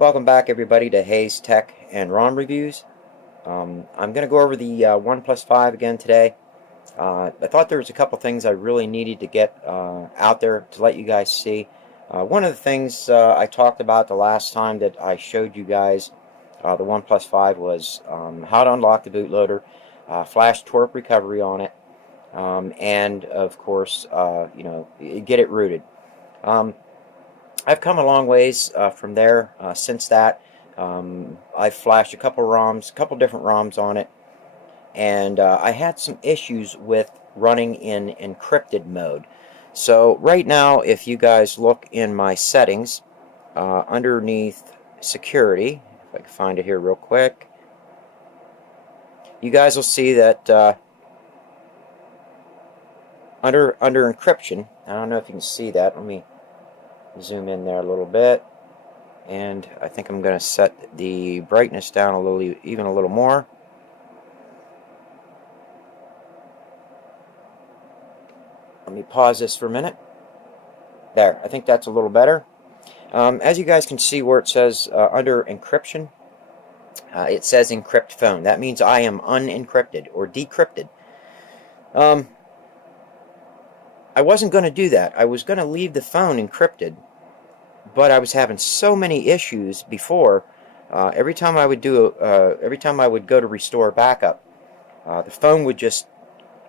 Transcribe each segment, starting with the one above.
Welcome back, everybody, to Hayes Tech and ROM Reviews. I'm going to go over the OnePlus 5 again today. I thought there was a couple things I really needed to get out there to let you guys see. One of the things I talked about the last time that I showed you guys the OnePlus 5 was how to unlock the bootloader, flash torp recovery on it, and of course, get it rooted. I've come a long ways from there since that. I've flashed a couple ROMs, a couple different ROMs on it, and I had some issues with running in encrypted mode. So right now, if you guys look in my settings, underneath security, if I can find it here real quick, you guys will see that under encryption, I don't know if you can see that. Let me zoom in there a little bit, and I think I'm going to set the brightness down a little, even a little more. Let me pause this for a minute. There, I think that's a little better. As you guys can see where it says under encryption, it says encrypt phone. That means I am unencrypted or decrypted. I wasn't going to do that. I was going to leave the phone encrypted, but I was having so many issues before. Every time I would go to restore backup, the phone would just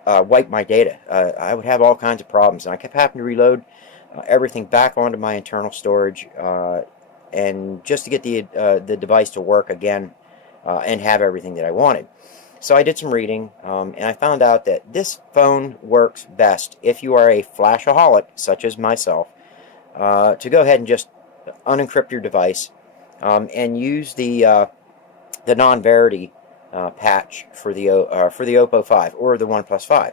wipe my data. I would have all kinds of problems, and I kept having to reload everything back onto my internal storage, and just to get the device to work again and have everything that I wanted. So I did some reading, and I found out that this phone works best if you are a flashaholic, such as myself, to go ahead and just unencrypt your device and use the non-Verity patch for the Oppo 5 or the OnePlus 5.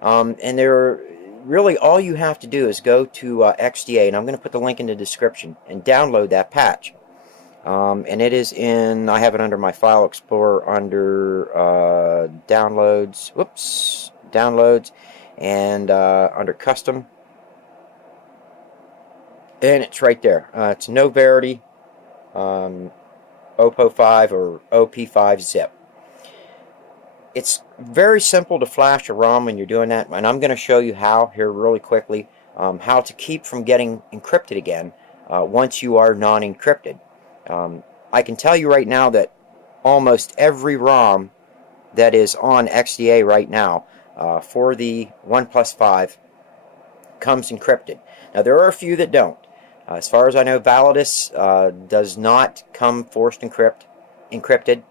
And there, really, all you have to do is go to XDA, and I'm going to put the link in the description, and download that patch. And it is in, I have it under my File Explorer under downloads, and under custom, and it's right there. It's no Verity Oppo 5 or OP5 zip. It's very simple to flash a ROM when you're doing that, and I'm going to show you how here really quickly, how to keep from getting encrypted again once you are non-encrypted. I can tell you right now that almost every ROM that is on XDA right now for the OnePlus 5 comes encrypted. Now there are a few that don't. As far as I know, Validus does not come forced encrypted.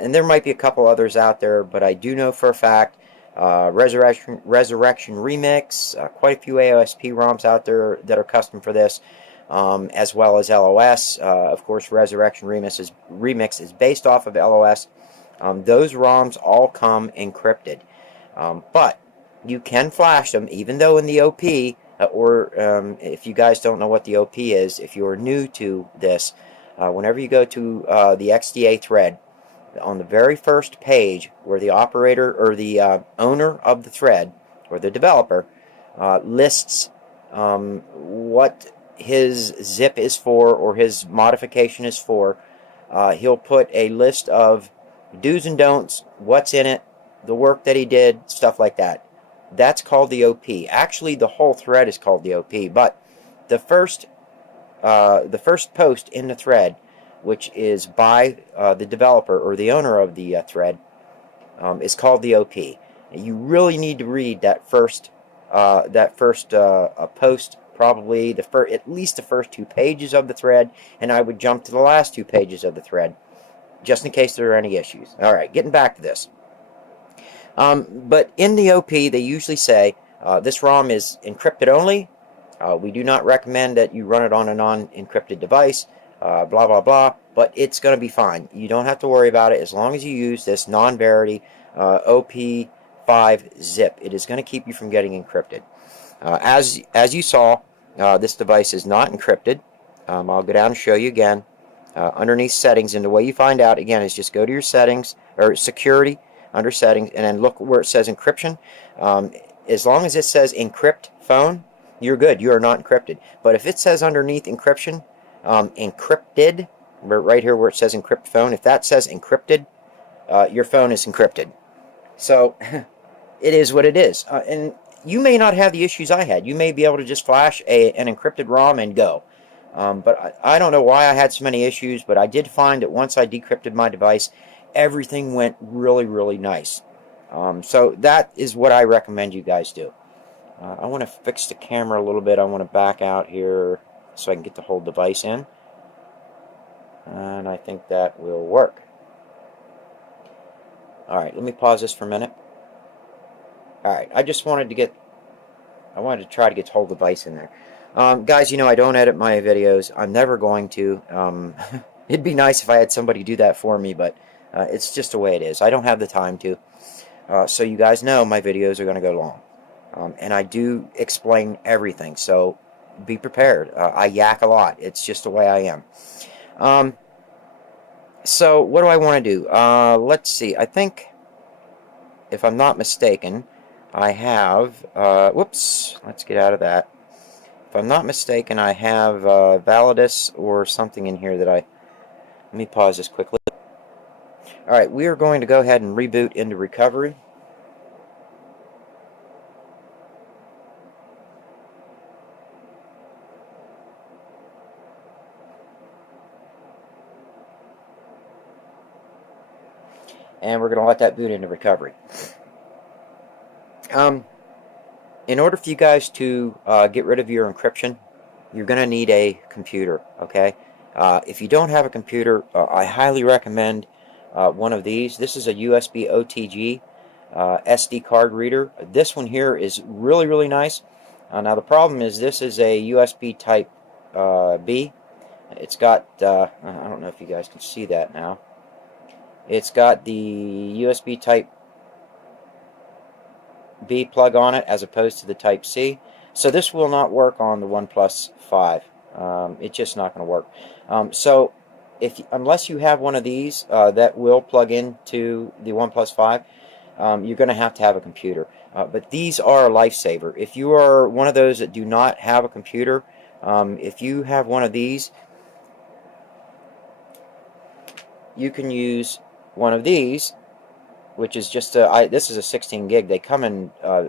And there might be a couple others out there, but I do know for a fact Resurrection Remix, quite a few AOSP ROMs out there that are custom for this, as well as LOS. Of course, Resurrection Remix is based off of LOS. Those ROMs all come encrypted. But you can flash them, even though in the OP, or if you guys don't know what the OP is, if you're new to this, whenever you go to the XDA thread, on the very first page where the operator or the owner of the thread or the developer lists what his zip is for or his modification is for, he'll put a list of do's and don'ts, what's in it, the work that he did, stuff like that. That's called the OP. Actually, the whole thread is called the OP, but the first post in the thread, which is by the developer or the owner of the thread, is called the OP. You really need to read that first post, probably at least the first 2 pages of the thread, and I would jump to the last 2 pages of the thread, just in case there are any issues. All right, getting back to this. But in the OP, they usually say this ROM is encrypted only. We do not recommend that you run it on a non-encrypted device. Blah, blah, blah, but it's going to be fine. You don't have to worry about it as long as you use this non-Verity OP5 zip. It is going to keep you from getting encrypted. As you saw, this device is not encrypted. I'll go down and show you again. Underneath settings, and the way you find out, again, is just go to your settings, or security, under settings, and then look where it says encryption. As long as it says encrypt phone, you're good. You are not encrypted. But if it says underneath encryption, encrypted, right here where it says encrypt phone, if that says encrypted, your phone is encrypted. So it is what it is. And you may not have the issues I had. You may be able to just flash an encrypted ROM and go. But I don't know why I had so many issues, but I did find that once I decrypted my device, everything went really, really nice. So that is what I recommend you guys do. I want to fix the camera a little bit. I want to back out here so I can get the whole device in. And I think that will work. Alright, let me pause this for a minute. Alright, I wanted to try to get the whole device in there. Guys, you know I don't edit my videos. I'm never going to. It'd be nice if I had somebody do that for me, but it's just the way it is. I don't have the time to. So you guys know my videos are going to go long. And I do explain everything, so be prepared. I yak a lot. It's just the way I am. So what do I want to do? Let's see. I think, if I'm not mistaken, I have, whoops, let's get out of that. If I'm not mistaken, I have Validus or something in here that let me pause this quickly. Alright, we are going to go ahead and reboot into recovery. And we're going to let that boot into recovery. In order for you guys to get rid of your encryption, you're going to need a computer, okay? If you don't have a computer, I highly recommend one of these. This is a USB OTG SD card reader. This one here is really, really nice. Now the problem is this is a USB type B. It's got, I don't know if you guys can see that now. It's got the USB type B plug on it as opposed to the type C. So this will not work on the OnePlus 5. It's just not going to work. So unless you have one of these that will plug into the OnePlus 5, you're going to have a computer. But these are a lifesaver. If you are one of those that do not have a computer, if you have one of these, you can use one of these, which is just this is a 16 gig. They come in a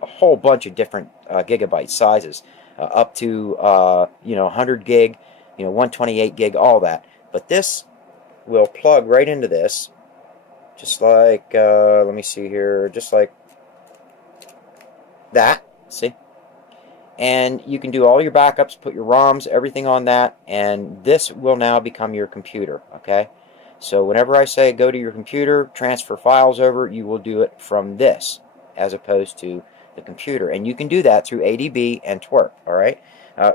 whole bunch of different gigabyte sizes, up to 100 gig, 128 gig, all that. But this will plug right into this, just like let me see here, just like that. See, and you can do all your backups, put your ROMs, everything on that, and this will now become your computer. Okay. So whenever I say go to your computer, transfer files over, you will do it from this as opposed to the computer. And you can do that through ADB and Twerp, all right?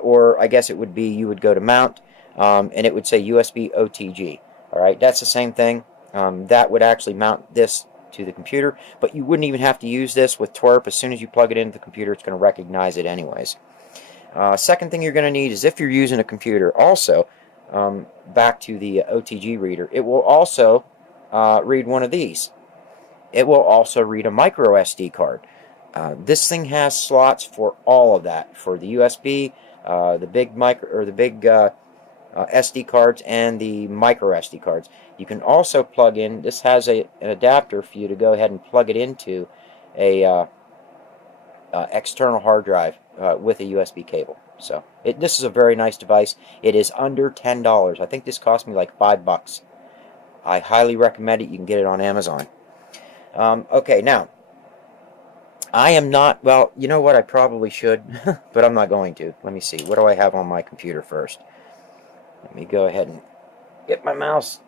Or I guess it would be you would go to Mount, and it would say USB OTG, all right? That's the same thing. That would actually mount this to the computer, but you wouldn't even have to use this with Twerp. As soon as you plug it into the computer, it's going to recognize it anyways. Second thing you're going to need is if you're using a computer also, back to the OTG reader, it will also read one of these. It will also read a micro SD card. This thing has slots for all of that, for the USB, the big SD cards, and the micro SD cards. You can also plug in. This has an adapter for you to go ahead and plug it into a external hard drive with a USB cable. So this is a very nice device. It is under $10. I think this cost me like $5. I highly recommend it. You can get it on Amazon. Okay, now I am not, well, you know what, I probably should, but I'm not going to. Let me see. What do I have on my computer first? Let me go ahead and get my mouse.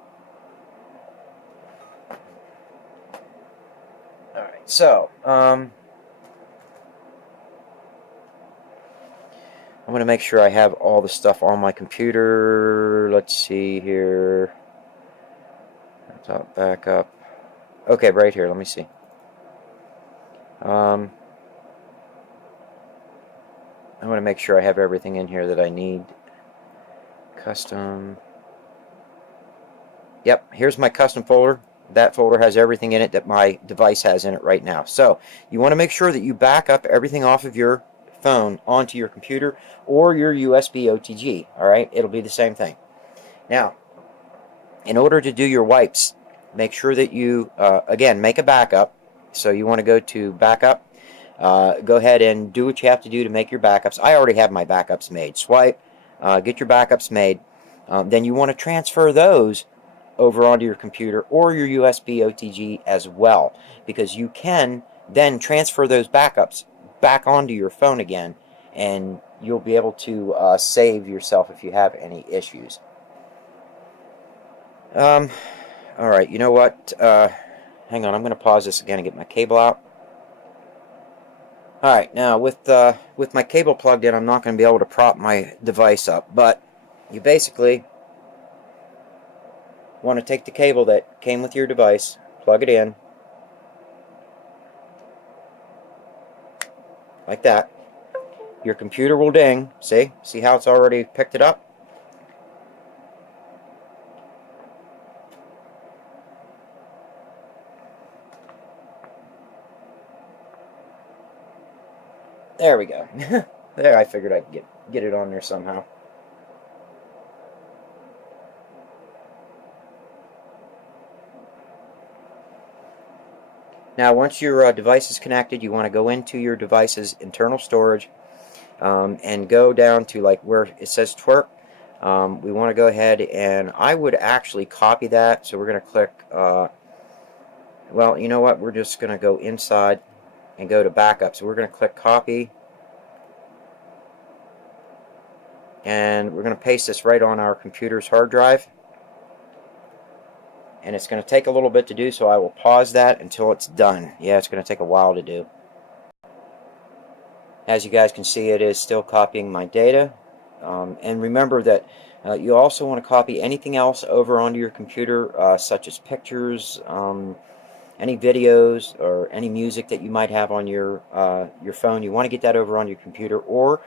Alright, so I'm going to make sure I have all the stuff on my computer. Let's see here. Top backup. Okay, right here. Let me see. I want to make sure I have everything in here that I need. Custom. Yep, here's my custom folder. That folder has everything in it that my device has in it right now. So you want to make sure that you back up everything off of your phone onto your computer or your USB OTG. Alright, it'll be the same thing. Now, in order to do your wipes, make sure that you, again, make a backup. So you want to go to backup. Go ahead and do what you have to do to make your backups. I already have my backups made. Swipe, get your backups made. Then you want to transfer those over onto your computer or your USB OTG as well, because you can then transfer those backups back onto your phone again, and you'll be able to save yourself if you have any issues. Alright, you know what? Hang on, I'm going to pause this again and get my cable out. Alright, now with my cable plugged in, I'm not going to be able to prop my device up, but you basically want to take the cable that came with your device, plug it in, like that. Your computer will ding. See how it's already picked it up? There we go. There, I figured I could get it on there somehow. Now, once your device is connected, you want to go into your device's internal storage and go down to like where it says twerk. We want to go ahead, and I would actually copy that. So we're going to click, well, you know what? We're just going to go inside and go to backup. So we're going to click copy, and we're going to paste this right on our computer's hard drive. And it's going to take a little bit to do, so I will pause that until it's done. Yeah, it's going to take a while to do. As you guys can see, it is still copying my data. And remember that you also want to copy anything else over onto your computer, such as pictures, any videos, or any music that you might have on your phone. You want to get that over on your computer, or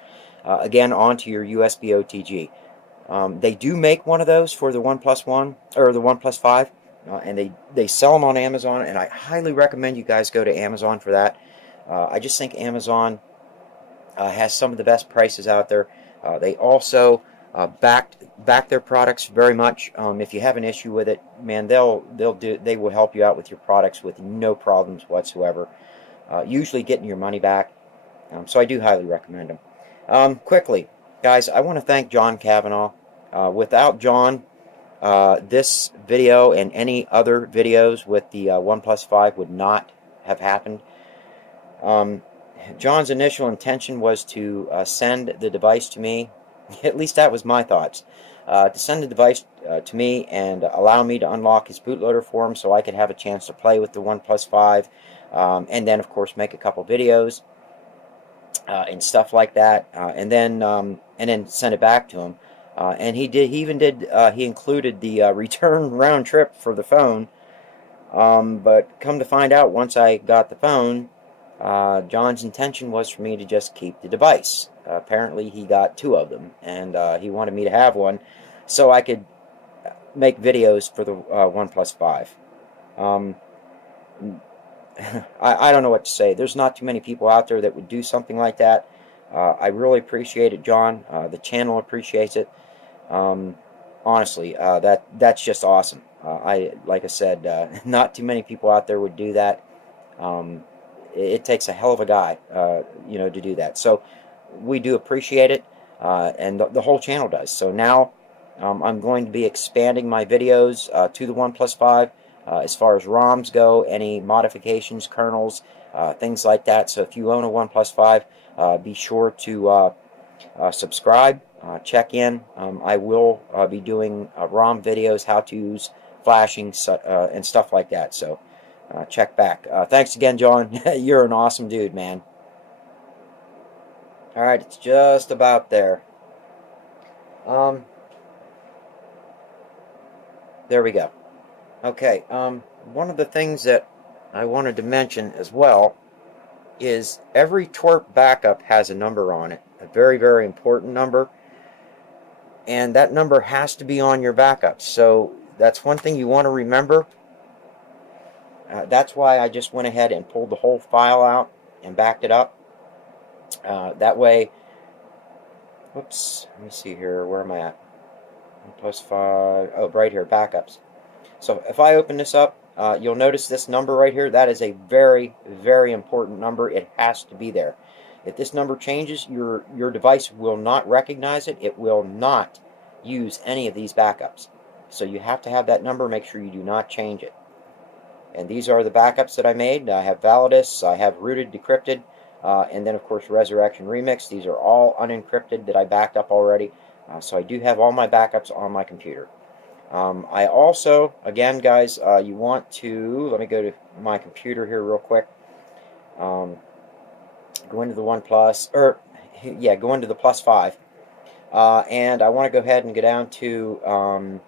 again onto your USB OTG. They do make one of those for the OnePlus One or the OnePlus 5, and they sell them on Amazon, and I highly recommend you guys go to Amazon for that. I just think Amazon has some of the best prices out there. They also back their products very much. If you have an issue with it, man, they will help you out with your products with no problems whatsoever. Usually getting your money back. So I do highly recommend them. Quickly, guys, I want to thank John Cavanaugh. Without John, this video and any other videos with the OnePlus 5 would not have happened. John's initial intention was to send the device to me. At least that was my thoughts. To send the device to me and allow me to unlock his bootloader for him so I could have a chance to play with the OnePlus 5, and then of course make a couple videos and stuff like that, and then send it back to him. And he included the return round trip for the phone. But come to find out, once I got the phone, John's intention was for me to just keep the device. Apparently he got 2 of them, and he wanted me to have one so I could make videos for the OnePlus 5. I don't know what to say. There's not too many people out there that would do something like that. I really appreciate it, John. The channel appreciates it. Honestly, that's just awesome. Like I said, not too many people out there would do that. It takes a hell of a guy, to do that. So we do appreciate it, and the whole channel does. So now I'm going to be expanding my videos to the OnePlus 5 as far as ROMs go, any modifications, kernels, things like that. So if you own a OnePlus 5, be sure to subscribe, check in. I will be doing ROM videos, how-tos, flashing, and stuff like that. So check back. Thanks again, John. You're an awesome dude, man. Alright, it's just about there. There we go. Okay, one of the things that I wanted to mention as well is every twerp backup has a number on it, a very, very important number, and that number has to be on your backup. So that's one thing you want to remember. That's why I just went ahead and pulled the whole file out and backed it up. That way, oops, let me see here, where am I at? +5, oh, right here, backups. So if I open this up, you'll notice this number right here. That is a very, very important number. It has to be there. If this number changes, your device will not recognize it. It will not use any of these backups. So you have to have that number. Make sure you do not change it. And these are the backups that I made. I have Validus, I have Rooted Decrypted, and then of course Resurrection Remix. These are all unencrypted that I backed up already. So I do have all my backups on my computer. I also, again, guys, you want to, let me go to my computer here real quick. Go into the OnePlus, or yeah, go into the +5. And I want to go ahead and go down to,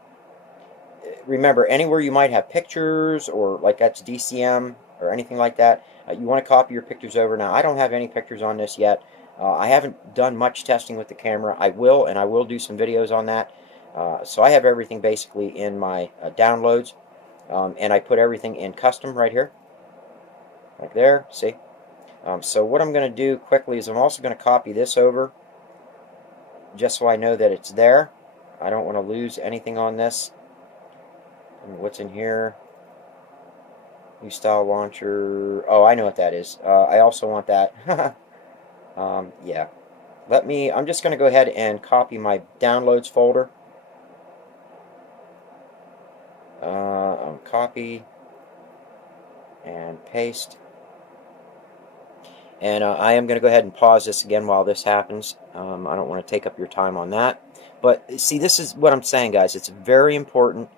remember, anywhere you might have pictures, or like that's DCM or anything like that, you want to copy your pictures over. Now, I don't have any pictures on this yet. I haven't done much testing with the camera. I will, and I will do some videos on that. So I have everything basically in my downloads, and I put everything in custom right here, like there, see? So what I'm going to do quickly is I'm also going to copy this over, just so I know that it's there. I don't want to lose anything on this. And what's in here? New style launcher. Oh, I know what that is. I also want that. Yeah. I'm just going to go ahead and copy my downloads folder. Copy and paste. And I am going to go ahead and pause this again while this happens. I don't want to take up your time on that. But see, this is what I'm saying, guys. It's very important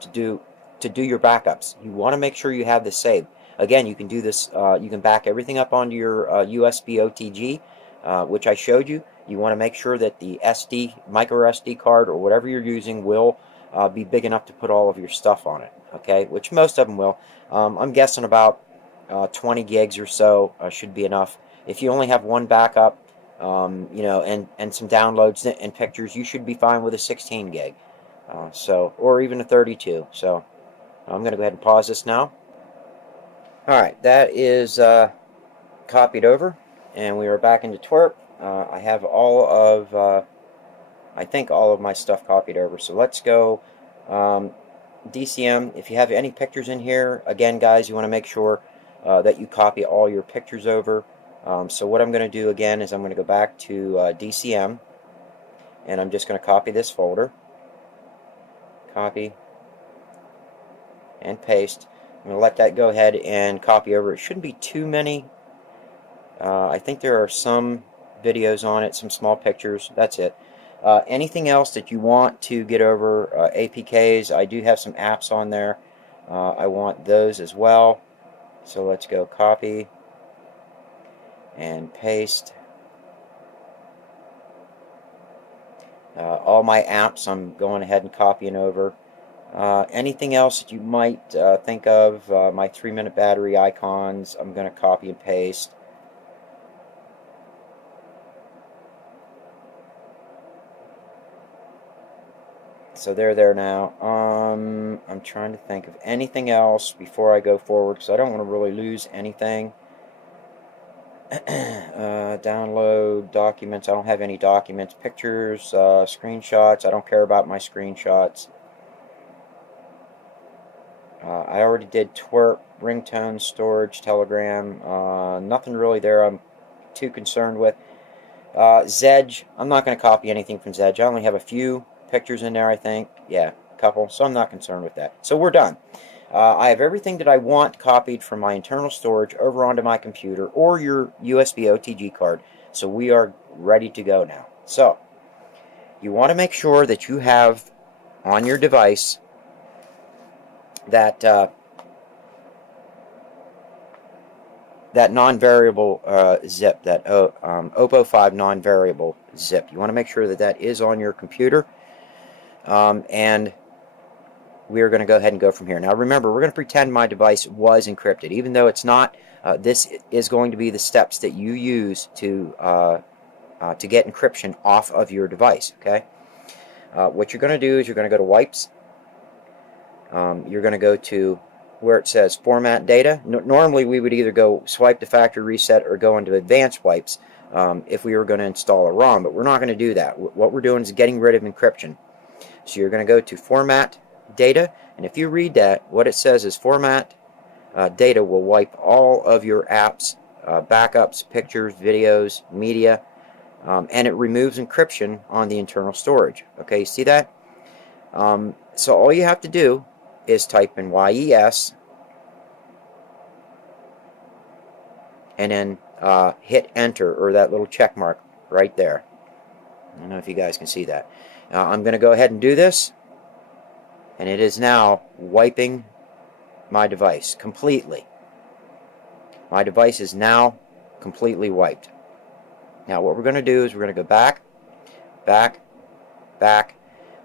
to do your backups. You want to make sure you have this saved. Again, you can do this. You can back everything up onto your USB OTG, which I showed you. You want to make sure that the micro SD card or whatever you're using will be big enough to put all of your stuff on it. Okay, which most of them will. I'm guessing about 20 gigs or so should be enough. If you only have one backup, you know, and some downloads and pictures, you should be fine with a 16 gig. Or even a 32. So I'm going to go ahead and pause this now. Alright, that is copied over, and we are back into Twerp. I have all of, I think all of my stuff copied over. So let's go DCM. If you have any pictures in here, again, guys, you want to make sure that you copy all your pictures over. So what I'm going to do again is I'm going to go back to DCM, and I'm just going to copy this folder. Copy and paste. I'm going to let that go ahead and copy over. It shouldn't be too many. I think there are some videos on it, some small pictures. That's it. Anything else that you want to get over, APKs, I do have some apps on there. I want those as well. So let's go copy and paste. All my apps I'm going ahead and copying over. Anything else that you might think of, my 3-minute battery icons, I'm going to copy and paste. So they're there now. I'm trying to think of anything else before I go forward, because I don't want to really lose anything. Download documents. I don't have any documents. Pictures, screenshots. I don't care about my screenshots. I already did Twerp, ringtone, storage, Telegram. Nothing really there I'm too concerned with. Zedge. I'm not going to copy anything from Zedge. I only have a few pictures in there, I think. Yeah, a couple. So I'm not concerned with that. So we're done. I have everything that I want copied from my internal storage over onto my computer or your USB OTG card. So we are ready to go now. So you want to make sure that you have on your device that that non-variable zip, that Oppo 5 non-variable zip. You want to make sure that that is on your computer, and we are going to go ahead and go from here. Now remember, we're going to pretend my device was encrypted. Even though it's not, this is going to be the steps that you use to get encryption off of your device. Okay. What you're going to do is you're going to go to Wipes. You're going to go to where it says Format Data. Normally we would either go Swipe to Factory Reset or go into Advanced Wipes. if we were going to install a ROM, but we're not going to do that. What we're doing is getting rid of encryption. So you're going to go to Format Data, and if you read that, what it says is Format Data will wipe all of your apps, backups, pictures, videos, media, and it removes encryption on the internal storage. Okay, see that? So all you have to do is type in YES and then hit enter, or that little check mark right there. I don't know if you guys can see that. I'm going to go ahead and do this, and it is now wiping my device completely. My device is now completely wiped. Now what we're going to do is we're going to go back, back, back.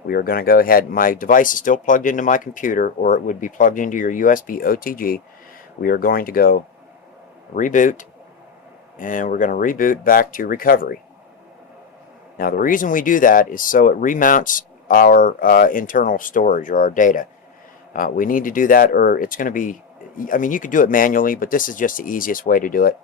We are going to go ahead. My device is still plugged into my computer, or it would be plugged into your USB OTG. We are going to go reboot, and we're going to reboot back to recovery. Now the reason we do that is so it remounts our internal storage, or our data. We need to do that, or it's going to be, I mean, you could do it manually, but this is just the easiest way to do it.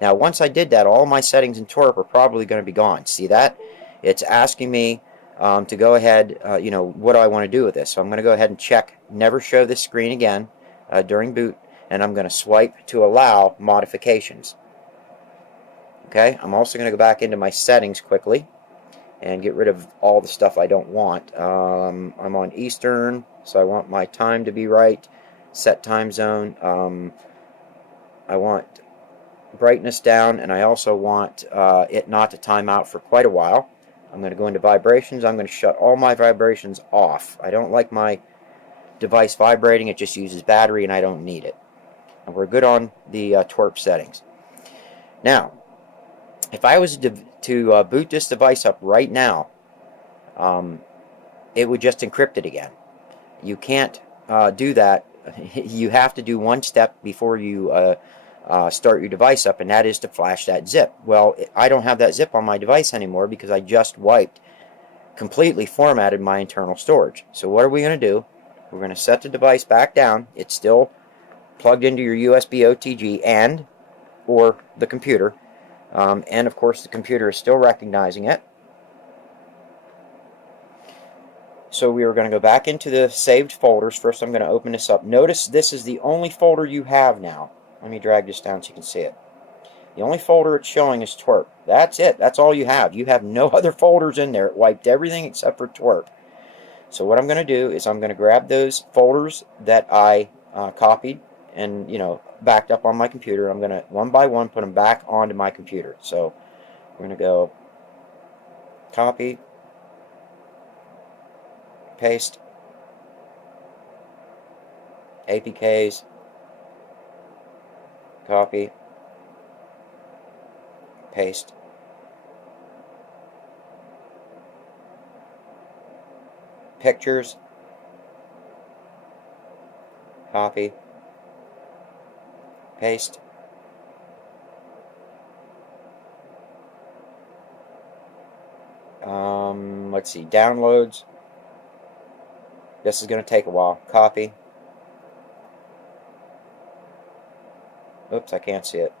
Now once I did that, all my settings in Torp are probably going to be gone. See that? It's asking me to go ahead, what do I want to do with this? So I'm going to go ahead and check never show this screen again during boot, and I'm going to swipe to allow modifications. Okay, I'm also going to go back into my settings quickly and get rid of all the stuff I don't want. I'm on Eastern, so I want my time to be right. Set time zone. I want brightness down, and I also want it not to time out for quite a while. I'm going to go into vibrations. I'm going to shut all my vibrations off. I don't like my device vibrating. It just uses battery, and I don't need it. And we're good on the Torp settings. Now, if I was to boot this device up right now, it would just encrypt it again. You can't do that. You have to do one step before you start your device up, and that is to flash that zip. Well, I don't have that zip on my device anymore because I just completely formatted my internal storage. So what are we going to do? We're going to set the device back down. It's still plugged into your USB OTG or the computer. And of course the computer is still recognizing it. So we are going to go back into the saved folders. First I'm going to open this up. Notice this is the only folder you have now. Let me drag this down so you can see it. The only folder it's showing is Twerp. That's it. That's all you have. You have no other folders in there. It wiped everything except for Twerp. So what I'm going to do is I'm going to grab those folders that I copied and backed up on my computer. I'm going to one by one put them back onto my computer. So we're going to go copy, paste, APKs, copy, paste, pictures, copy, paste, let's see, downloads. This is going to take a while. Copy. Oops, I can't see it.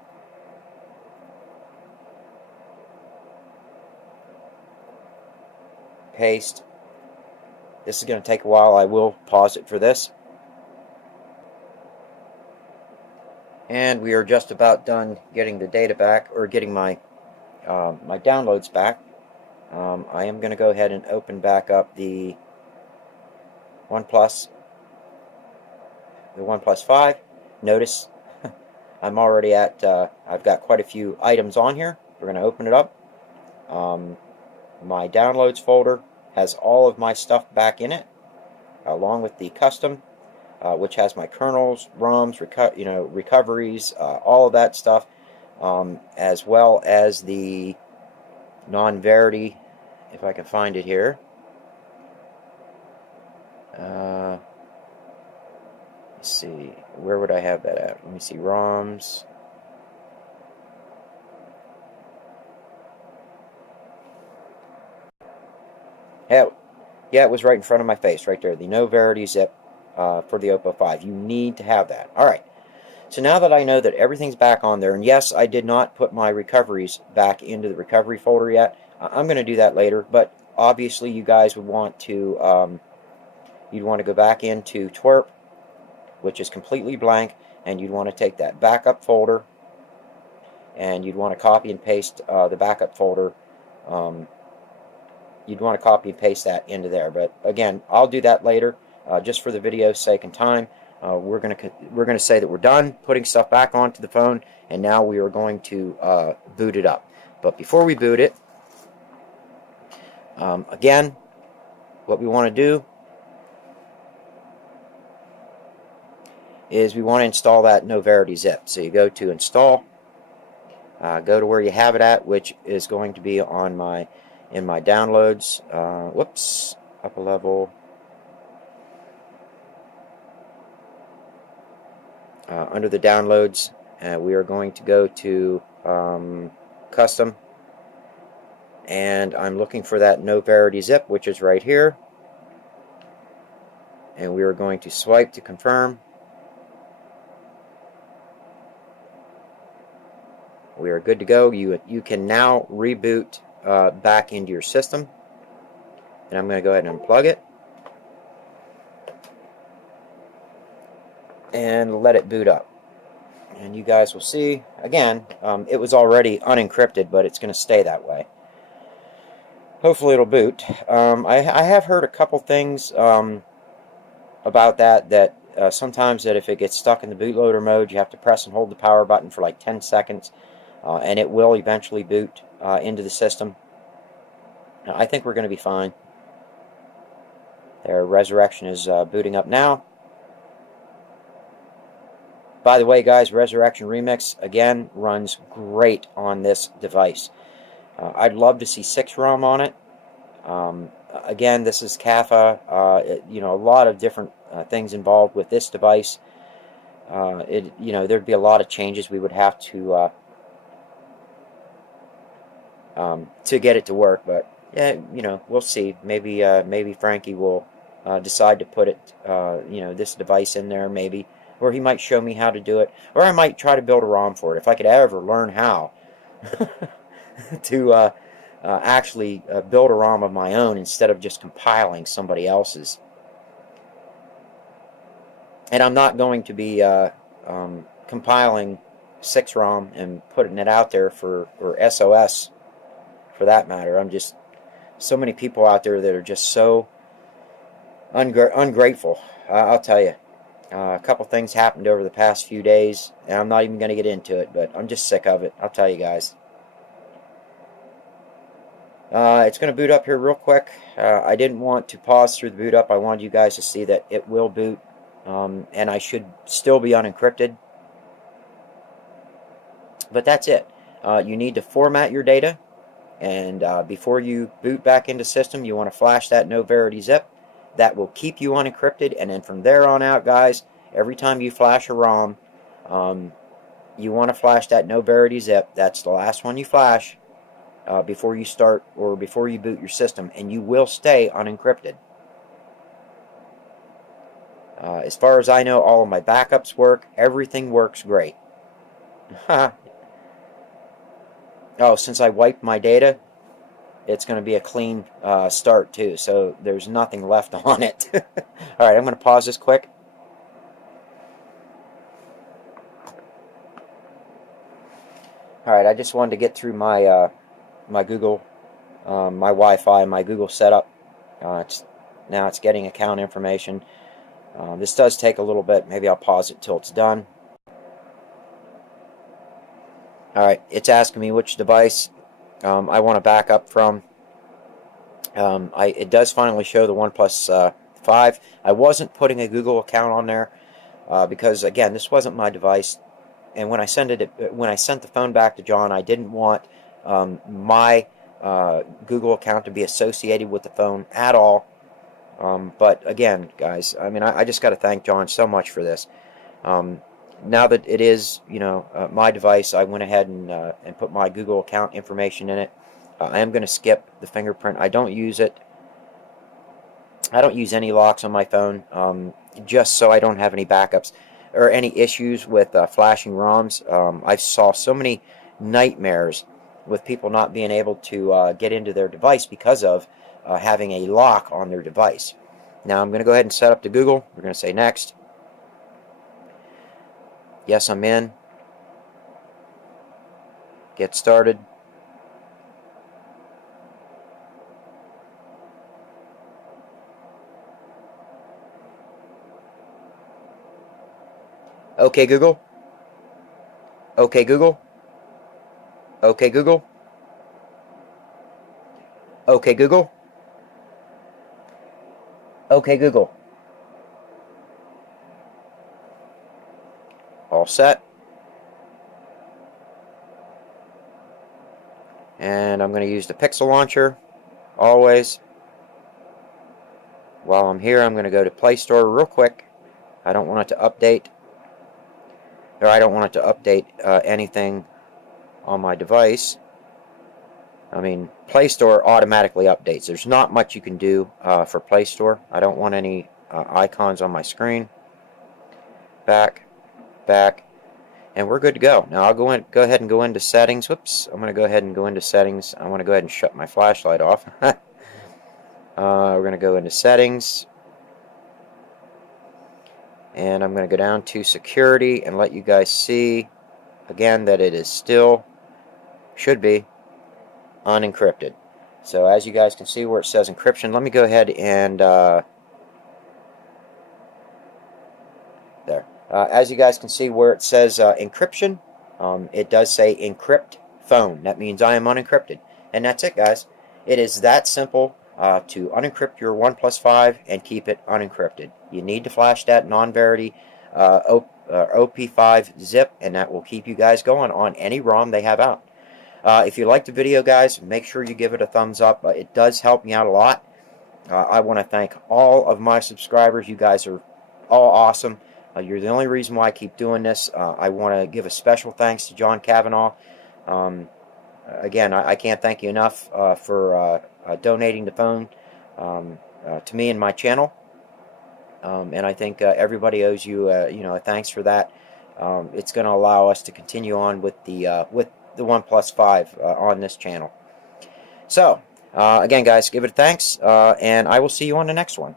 Paste. This is going to take a while. I will pause it for this. And we are just about done getting the data back, or getting my my downloads back. I am going to go ahead and open back up the OnePlus 5. Notice I'm already at, I've got quite a few items on here. We're going to open it up. My downloads folder has all of my stuff back in it, along with the custom, which has my kernels, ROMs, recoveries, all of that stuff, as well as the non-Verity, if I can find it here. Let's see, where would I have that at? Let me see, ROMs. Yeah, it was right in front of my face, right there. The No Verity zip for the Oppo 5. You need to have that. All right. So now that I know that everything's back on there, and yes, I did not put my recoveries back into the recovery folder yet. I'm going to do that later, but obviously you guys would want to you'd want to go back into Twerp, which is completely blank, and you'd want to take that backup folder, and you'd want to copy and paste the backup folder. You'd want to copy and paste that into there, but again, I'll do that later, just for the video's sake and time. We're gonna say that we're done putting stuff back onto the phone, and now we are going to boot it up. But before we boot it, again, what we want to do is we want to install that Noverity zip. So you go to install, go to where you have it at, which is going to be on in my downloads. Whoops, up a level. Under the downloads, we are going to go to custom, and I'm looking for that Noverity zip, which is right here, and we are going to swipe to confirm. We are good to go. You can now reboot back into your system, and I'm going to go ahead and unplug it and let it boot up, and you guys will see again, it was already unencrypted, but it's going to stay that way. Hopefully it'll boot. I have heard a couple things about that sometimes that if it gets stuck in the bootloader mode, you have to press and hold the power button for like 10 seconds, and it will eventually boot into the system. I think we're going to be fine. There, Resurrection is booting up now. By the way, guys, Resurrection Remix, again, runs great on this device. I'd love to see 6-ROM on it. Again, this is CAFA. You know, a lot of different things involved with this device. You know, there'd be a lot of changes we would have to get it to work. But yeah, you know, we'll see. Maybe maybe Frankie will decide to put it, you know, this device in there, maybe. Or he might show me how to do it, or I might try to build a ROM for it if I could ever learn how to actually build a ROM of my own instead of just compiling somebody else's. And I'm not going to be compiling 6-ROM and putting it out there or SOS for that matter. I'm just, so many people out there that are just so ungrateful. I'll tell you. A couple things happened over the past few days, and I'm not even going to get into it, but I'm just sick of it. I'll tell you guys. It's going to boot up here real quick. I didn't want to pause through the boot up. I wanted you guys to see that it will boot, and I should still be unencrypted. But that's it. You need to format your data, and before you boot back into system, you want to flash that Noverity zip. That will keep you unencrypted, and then from there on out, guys, every time you flash a ROM, you want to flash that Noverity zip. That's the last one you flash before you start or before you boot your system, and you will stay unencrypted. As far as I know, all of my backups work. Everything works great. Oh, since I wiped my data, it's going to be a clean start too, so there's nothing left on it. Alright, I'm going to pause this quick. Alright, I just wanted to get through my my Google, my Wi-Fi, my Google setup. Now it's getting account information. This does take a little bit. Maybe I'll pause it till it's done. Alright, it's asking me which device I want to back up from. It does finally show the OnePlus 5. I wasn't putting a Google account on there because, again, this wasn't my device. And when I sent the phone back to John, I didn't want my Google account to be associated with the phone at all. But again, guys, I mean, I just got to thank John so much for this. Now that it is, you know, my device, I went ahead and put my Google account information in it. I am going to skip the fingerprint. I don't use it. I don't use any locks on my phone, just so I don't have any backups. or any issues with flashing ROMs. I saw so many nightmares with people not being able to get into their device because of having a lock on their device. Now I'm going to go ahead and set up to Google. We're going to say next. Yes, I'm in. Get started. Okay, Google. Okay, Google. Okay, Google. Okay, Google. Okay, Google. All set. And I'm going to use the Pixel Launcher always. While I'm here, I'm going to go to Play Store real quick. I don't want it to update, or I don't want it to update anything on my device. I mean, Play Store automatically updates. There's not much you can do for Play Store. I don't want any icons on my screen. Back, and we're good to go. Now I'll go ahead and go into settings. Whoops, I'm going to go ahead and go into settings. I want to go ahead and shut my flashlight off. We're going to go into settings, and I'm going to go down to security and let you guys see again that it is still, should be, unencrypted. So as you guys can see where it says encryption, let me go ahead and there. As you guys can see where it says encryption, it does say encrypt phone. That means I am unencrypted. And that's it, guys. It is that simple to unencrypt your OnePlus 5 and keep it unencrypted. You need to flash that non-verity OP5 zip, and that will keep you guys going on any ROM they have out. If you liked the video, guys, make sure you give it a thumbs up. It does help me out a lot. I want to thank all of my subscribers. You guys are all awesome. You're the only reason why I keep doing this. I want to give a special thanks to John Kavanaugh. Again, I can't thank you enough for donating the phone to me and my channel. And I think everybody owes you, a thanks for that. It's going to allow us to continue on with the OnePlus 5 on this channel. So, again, guys, give it a thanks, and I will see you on the next one.